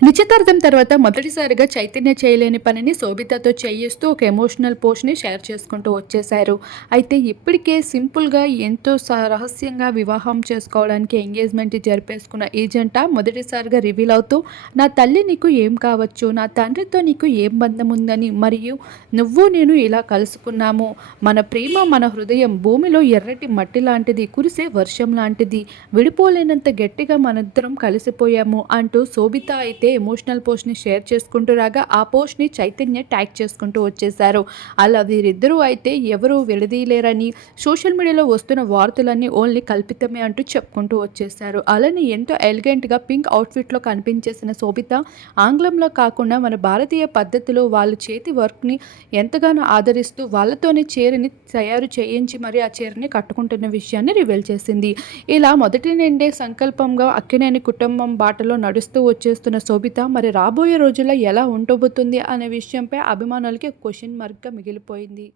నిశ్చితార్థం తర్వాత మొదటిసారిగా చైతన్య చేయలేని పనిని శోభితతో చేయిస్తూ ఒక ఎమోషనల్ పోస్ట్‌ని షేర్ చేసుకుంటూ వచ్చేశారు. అయితే ఇప్పటికే సింపుల్‌గా ఎంతో రహస్యంగా వివాహం చేసుకోవడానికి ఎంగేజ్‌మెంట్ జరిపేసుకున్న ఈ జంట మొదటిసారిగా రివీల్ అవుతూ, "నా తల్లి నీకు ఏం కావచ్చు, నా తండ్రితో నీకు ఏం బంధం ఉందని, మరియు నువ్వు నేను ఇలా కలుసుకున్నాము. మన ప్రేమ మన హృదయం భూమిలో ఎర్రటి మట్టి లాంటిది, కురిసే వర్షం లాంటిది, విడిపోలేనంత గట్టిగా మనిద్దరం కలిసిపోయాము" అంటూ శోభిత అయితే ఎమోషనల్ పోస్ట్‌ని షేర్ చేసుకుంటూ రాగా, ఆ పోస్ట్‌ని చైతన్య ట్యాగ్ చేసుకుంటూ వచ్చేశారు. అలా వీరిద్దరూ అయితే ఎవరు విడదీయలేరని, సోషల్ మీడియాలో వస్తున్న వార్తలన్నీ ఓన్లీ కల్పితమే అంటూ చెప్పుకుంటూ వచ్చేశారు. అలానే ఎంతో ఎలిగెంట్‌గా పింక్ అవుట్‌ఫిట్‌లో కనిపించేసిన శోభిత, ఆంగ్లంలో కాకుండా మన భారతీయ పద్ధతిలో వాళ్ళ చేతి వర్క్‌ని ఎంతగానో ఆదరిస్తూ వాళ్ళతోనే చీరని తయారు చేయించి మరి ఆ చీరని కట్టుకుంటున్న విషయాన్ని రివీల్ చేసింది. ఇలా మొదటి నుండే సంకల్పంగా అక్కినేని కుటుంబం బాటలో నడుస్తూ వచ్చేస్తున్న శోభిత మరి రాబోయే రోజుల్లో ఎలా ఉండబోతుంది అనే విషయంపై అభిమానులకి క్వెషన్ మార్క్‌గా మిగిలిపోయింది.